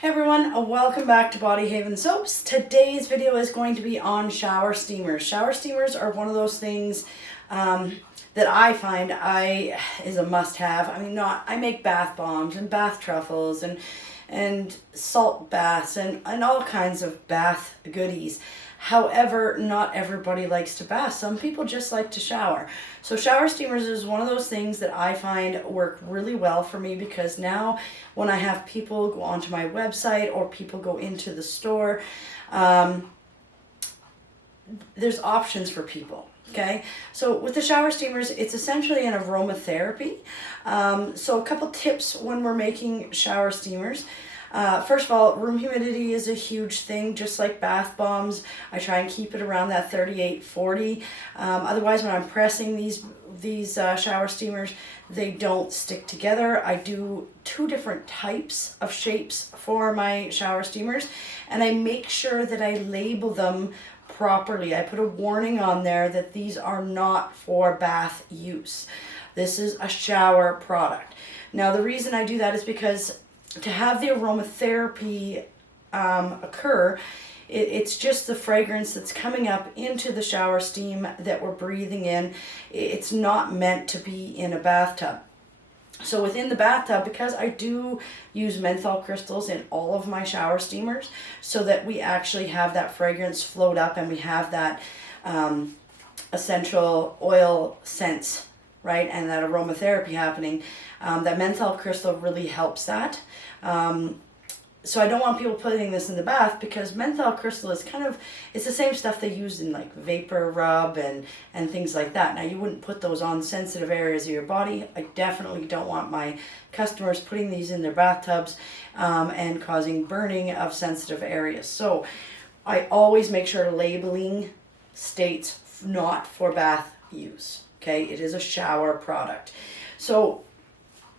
Hey everyone, welcome back to Body Haven Soaps. Today's video is going to be on shower steamers. Shower steamers are one of those things that I find is a must-have. I mean, I make bath bombs and bath truffles and salt baths and all kinds of bath goodies. However, not everybody likes to bath. Some people just like to shower. So shower steamers is one of those things that I find work really well for me, because now when I have people go onto my website or people go into the store, there's options for people. Okay, so with the shower steamers, it's essentially an aromatherapy. So a couple tips when we're making shower steamers. First of all, room humidity is a huge thing, just like bath bombs. I try and keep it around that 38-40. Otherwise, when I'm pressing these shower steamers, they don't stick together. I do 2 different types of shapes for my shower steamers, and I make sure that I label them properly. I put a warning on there that these are not for bath use. This is a shower product. Now, the reason I do that is because to have the aromatherapy occur, it's just the fragrance that's coming up into the shower steam that we're breathing in. It's not meant to be in a bathtub. So within the bathtub, because I do use menthol crystals in all of my shower steamers, so that we actually have that fragrance float up and we have that essential oil scents, right, and that aromatherapy happening, that menthol crystal really helps that. So I don't want people putting this in the bath, because menthol crystal is it's the same stuff they use in like vapor rub and things like that. Now, you wouldn't put those on sensitive areas of your body. I definitely don't want my customers putting these in their bathtubs and causing burning of sensitive areas. So I always make sure labeling states not for bath use. Okay, it is a shower product. So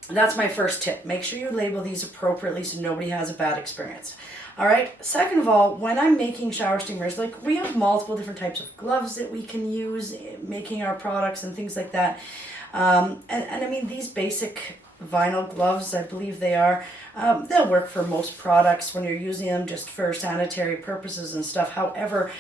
that's my first tip. Make sure you label these appropriately so nobody has a bad experience. All right. Second of all, when I'm making shower steamers, like, we have multiple different types of gloves that we can use making our products and things like that. And I mean, these basic vinyl gloves, I believe they are, they'll work for most products when you're using them just for sanitary purposes and stuff. However,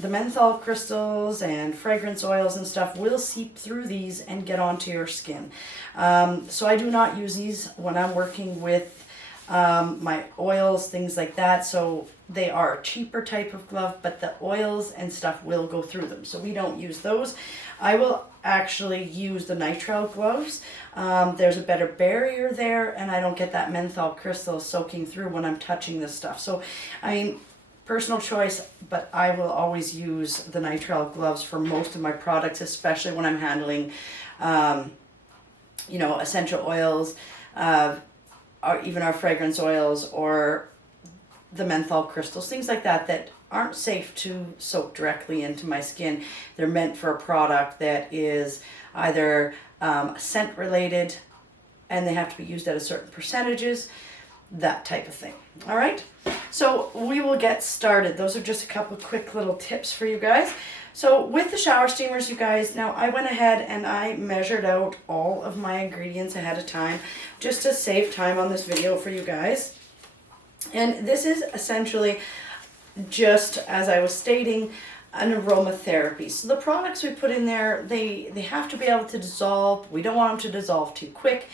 the menthol crystals and fragrance oils and stuff will seep through these and get onto your skin. So I do not use these when I'm working with my oils, things like that. So they are a cheaper type of glove, but the oils and stuff will go through them. So we don't use those. I will actually use the nitrile gloves. There's a better barrier there, and I don't get that menthol crystal soaking through when I'm touching this stuff. So, I mean, personal choice, but I will always use the nitrile gloves for most of my products, especially when I'm handling, essential oils, or even our fragrance oils, or the menthol crystals, things like that aren't safe to soak directly into my skin. They're meant for a product that is either scent related, and they have to be used at a certain percentages, that type of thing. All right, so we will get started. Those are just a couple of quick little tips for you guys. So with the shower steamers, you guys, now I went ahead and I measured out all of my ingredients ahead of time just to save time on this video for you guys. And this is essentially, just as I was stating, an aromatherapy. So the products we put in there, they have to be able to dissolve. We don't want them to dissolve too quick.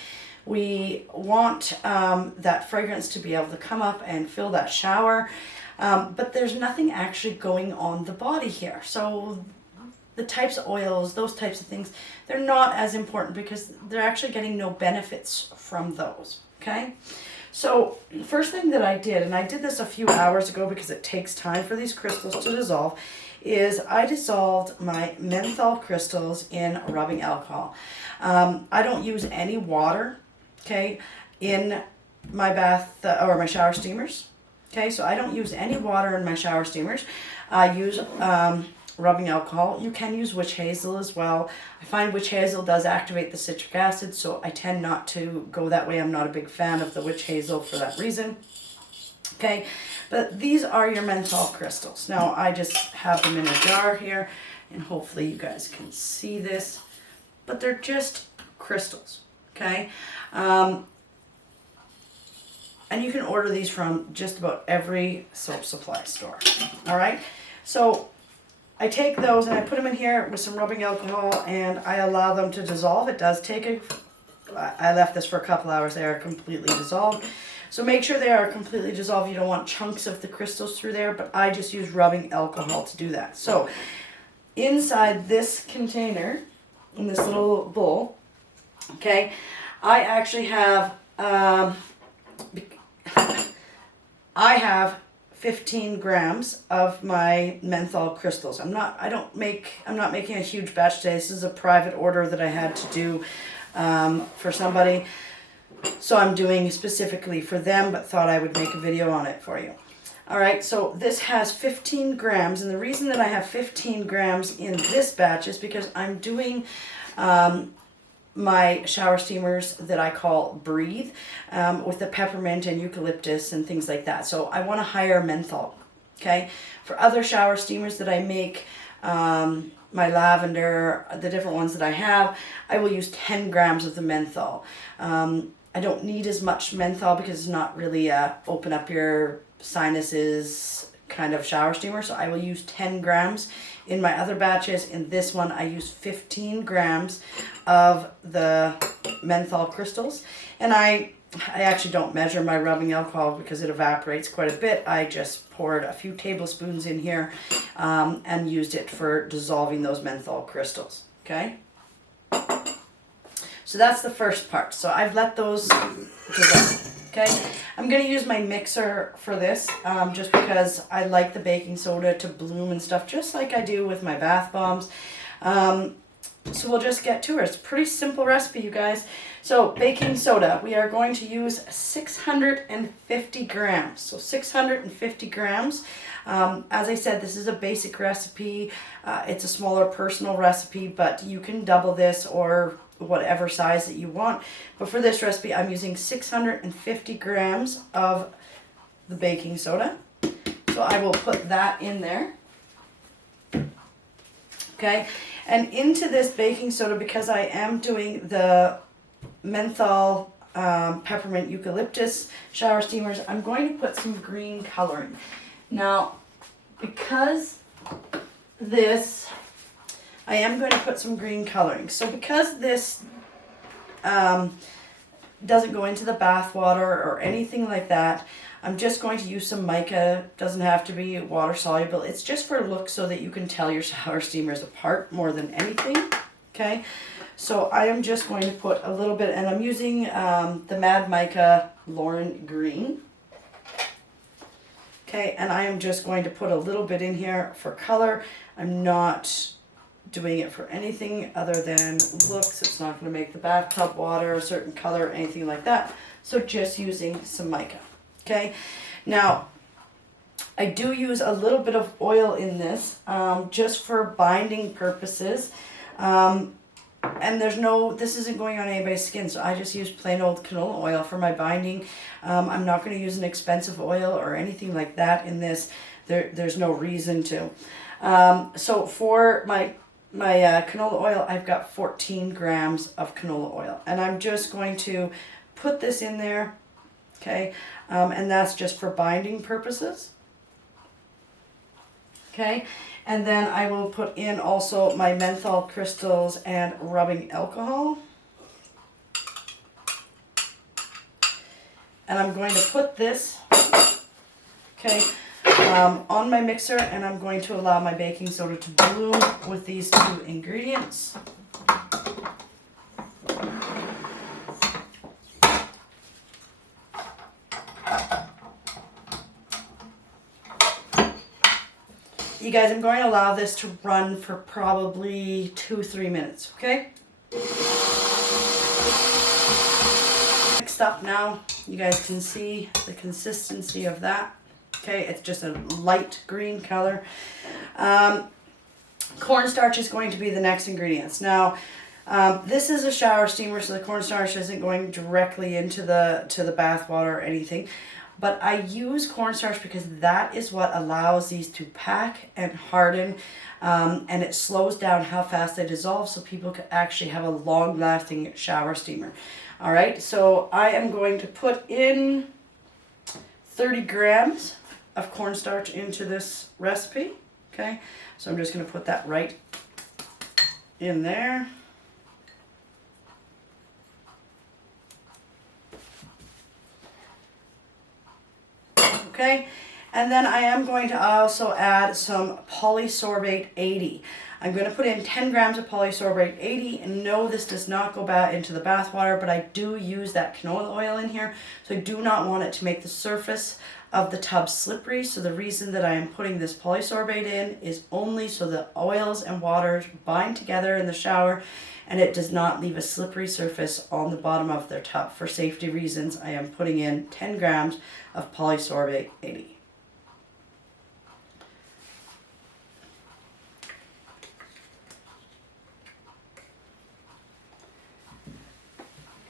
We want that fragrance to be able to come up and fill that shower, but there's nothing actually going on the body here. So the types of oils, those types of things, they're not as important, because they're actually getting no benefits from those, okay? So the first thing that I did, and I did this a few hours ago because it takes time for these crystals to dissolve, is I dissolved my menthol crystals in rubbing alcohol. I don't use any water, okay, in my bath or my shower steamers. Okay, so I don't use any water in my shower steamers. I use rubbing alcohol. You can use witch hazel as well. I find witch hazel does activate the citric acid, so I tend not to go that way. I'm not a big fan of the witch hazel for that reason. Okay, but these are your menthol crystals. Now, I just have them in a jar here, and hopefully you guys can see this, but they're just crystals. Okay, And you can order these from just about every soap supply store. All right. So I take those and I put them in here with some rubbing alcohol and I allow them to dissolve. It does take I left this for a couple hours. They are completely dissolved. So make sure they are completely dissolved. You don't want chunks of the crystals through there, but I just use rubbing alcohol to do that. So inside this container, in this little bowl, okay, I actually have, I have 15 grams of my menthol crystals. I'm not making a huge batch today. This is a private order that I had to do for somebody. So I'm doing specifically for them, but thought I would make a video on it for you. All right, so this has 15 grams, and the reason that I have 15 grams in this batch is because I'm doing my shower steamers that I call Breathe with the peppermint and eucalyptus and things like that. So I want a higher menthol, okay? For other shower steamers that I make, my lavender, the different ones that I have, I will use 10 grams of the menthol. I don't need as much menthol because it's not really a open up your sinuses kind of shower steamer. So I will use 10 grams in my other batches. In this one, I use 15 grams of the menthol crystals. And I actually don't measure my rubbing alcohol because it evaporates quite a bit. I just poured a few tablespoons in here and used it for dissolving those menthol crystals, okay? So that's the first part. So I've let those dissolve, okay? I'm going to use my mixer for this just because I like the baking soda to bloom and stuff, just like I do with my bath bombs. So we'll just get to it. It's a pretty simple recipe, you guys. So baking soda, we are going to use 650 grams. So 650 grams. As I said, this is a basic recipe. It's a smaller personal recipe, but you can double this or whatever size that you want. But for this recipe, I'm using 650 grams of the baking soda. So I will put that in there. Okay, and into this baking soda, because I am doing the menthol, peppermint, eucalyptus shower steamers, I'm going to put some green coloring. Now, because this, I am going to put some green coloring. So because this doesn't go into the bath water or anything like that, I'm just going to use some mica. Doesn't have to be water soluble. It's just for look so that you can tell your shower steamers apart more than anything. Okay, so I am just going to put a little bit, and I'm using the Mad Mica Lauren Green. Okay, and I am just going to put a little bit in here for color. I'm not doing it for anything other than looks. It's not going to make the bathtub water a certain color or anything like that. So just using some mica. Okay, now I do use a little bit of oil in this just for binding purposes. And this isn't going on anybody's skin, so I just use plain old canola oil for my binding. I'm not going to use an expensive oil or anything like that in this. There's no reason to. So for my canola oil, I've got 14 grams of canola oil, and I'm just going to put this in there, okay, and that's just for binding purposes, okay, and then I will put in also my menthol crystals and rubbing alcohol, and I'm going to put this, okay, on my mixer, and I'm going to allow my baking soda to bloom with these two ingredients. You guys, I'm going to allow this to run for probably 2-3 minutes, okay? Next up now, you guys can see the consistency of that. Okay, it's just a light green color. Cornstarch is going to be the next ingredients. Now, this is a shower steamer, so the cornstarch isn't going directly into the bath water or anything. But I use cornstarch because that is what allows these to pack and harden, and it slows down how fast they dissolve, so people can actually have a long-lasting shower steamer. All right, so I am going to put in 30 grams of cornstarch into this recipe. Okay, so I'm just going to put that right in there. Okay, and then I am going to also add some polysorbate 80. I'm going to put in 10 grams of polysorbate 80, and no, this does not go back into the bath water, but I do use that canola oil in here, so I do not want it to make the surface of the tub slippery. So the reason that I am putting this polysorbate in is only so the oils and waters bind together in the shower and it does not leave a slippery surface on the bottom of their tub. For safety reasons, I am putting in 10 grams of polysorbate 80.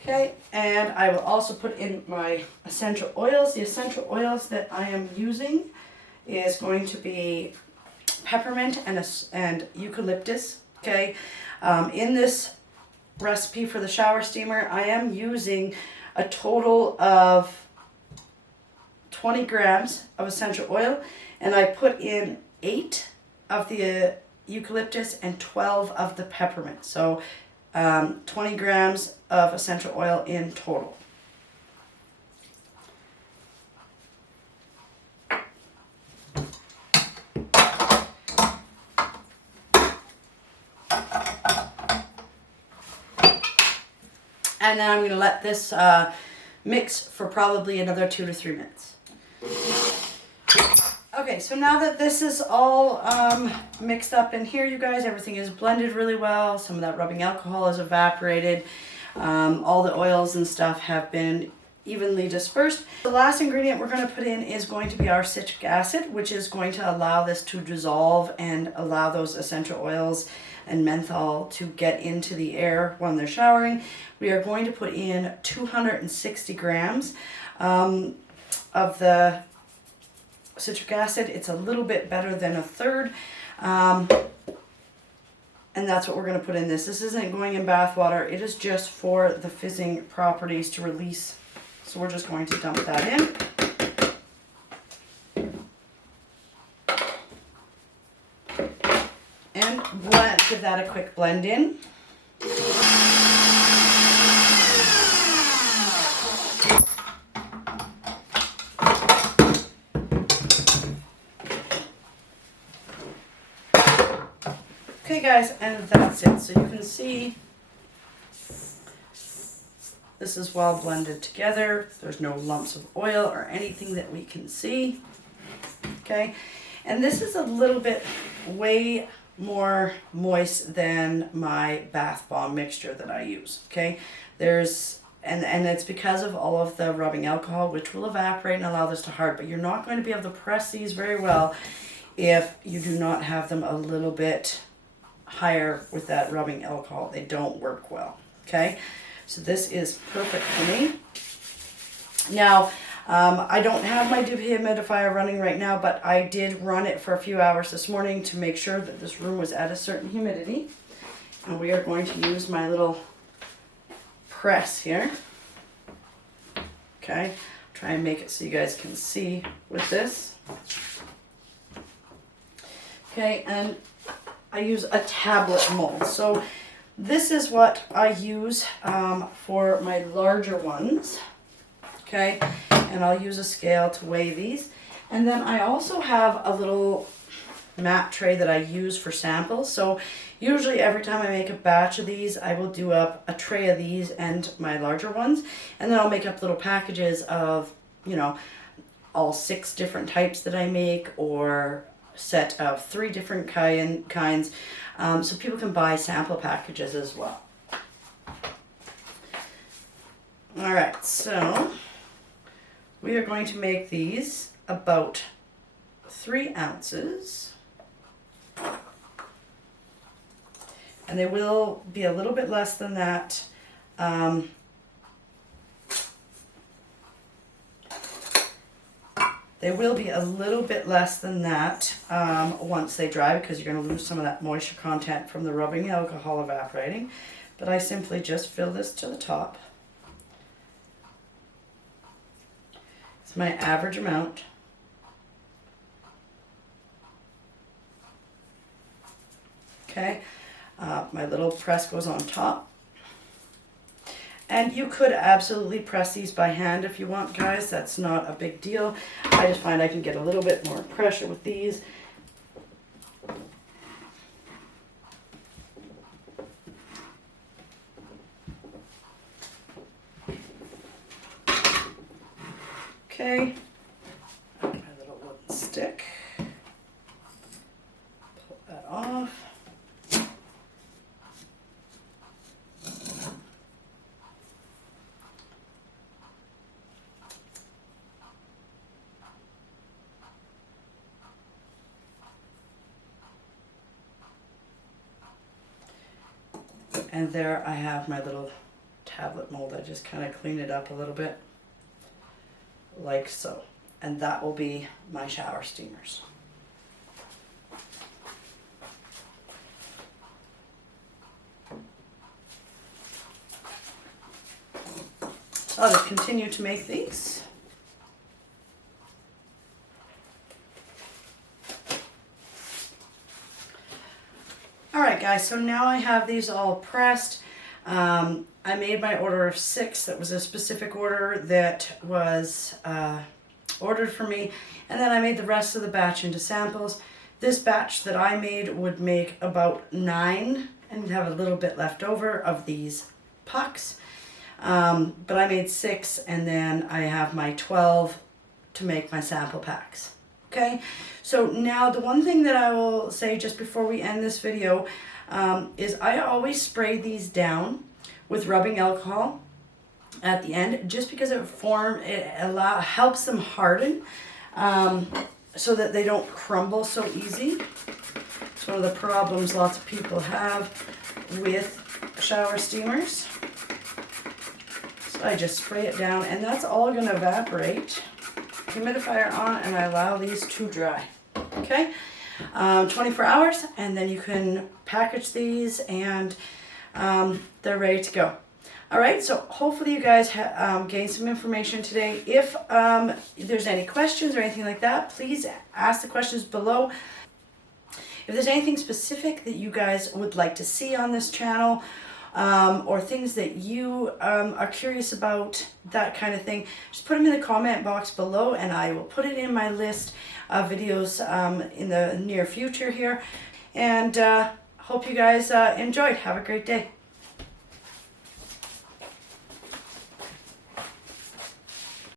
Okay, and I will also put in my essential oils. The essential oils that I am using is going to be peppermint and eucalyptus. Okay, in this recipe for the shower steamer, I am using a total of 20 grams of essential oil, and I put in 8 of the eucalyptus and 12 of the peppermint. So 20 grams of essential oil in total. And then I'm going to let this mix for probably another 2 to 3 minutes. Okay, so now that this is all mixed up in here, you guys, everything is blended really well. Some of that rubbing alcohol is evaporated. All the oils and stuff have been evenly dispersed. The last ingredient we're going to put in is going to be our citric acid, which is going to allow this to dissolve and allow those essential oils and menthol to get into the air when they're showering. We are going to put in 260 grams of the citric acid. It's a little bit better than a third. And that's what we're going to put in this. This isn't going in bath water. It is just for the fizzing properties to release. So we're just going to dump that in. And give that a quick blend in. Okay guys, and that's it. So you can see this is well blended together. There's no lumps of oil or anything that we can see. Okay, and this is a little bit way more moist than my bath bomb mixture that I use. Okay, and it's because of all of the rubbing alcohol, which will evaporate and allow this to harden, but you're not going to be able to press these very well if you do not have them a little bit higher with that rubbing alcohol. They don't work well. Okay, so this is perfect for me. Now I don't have my dehumidifier running right now, but I did run it for a few hours this morning to make sure that this room was at a certain humidity. And we are going to use my little press here. Okay, try and make it so you guys can see with this. Okay, and I use a tablet mold. So this is what I use for my larger ones. Okay, and I'll use a scale to weigh these. And then I also have a little mat tray that I use for samples. So usually every time I make a batch of these, I will do up a tray of these and my larger ones. And then I'll make up little packages of, you know, all 6 different types that I make, or set of 3 different kinds, so people can buy sample packages as well. Alright, so we are going to make these about 3 ounces. And they will be a little bit less than that. They will be a little bit less than that once they dry, because you're going to lose some of that moisture content from the rubbing alcohol evaporating. But I simply just fill this to the top. It's my average amount. Okay, my little press goes on top. And you could absolutely press these by hand if you want, guys. That's not a big deal. I just find I can get a little bit more pressure with these. Okay, my little wooden stick. Pull that off. And there I have my little tablet mold. I just kind of clean it up a little bit, like so. And that will be my shower steamers. So I'll just continue to make these. Alright guys, so now I have these all pressed. I made my order of 6. That was a specific order that was ordered for me. And then I made the rest of the batch into samples. This batch that I made would make about 9 and have a little bit left over of these pucks. But I made 6 and then I have my 12 to make my sample packs. Okay, so now the one thing that I will say just before we end this video is I always spray these down with rubbing alcohol at the end, just because it helps them harden so that they don't crumble so easy. It's one of the problems lots of people have with shower steamers. So I just spray it down and that's all going to evaporate. Humidifier on, and I allow these to dry. Okay, 24 hours, and then you can package these and they're ready to go. All right, so hopefully you guys gained some information today. If there's any questions or anything like that, please ask the questions below. If there's anything specific that you guys would like to see on this channel, or things that you are curious about, that kind of thing, just put them in the comment box below and I will put it in my list of videos in the near future here. And hope you guys enjoyed. Have a great day.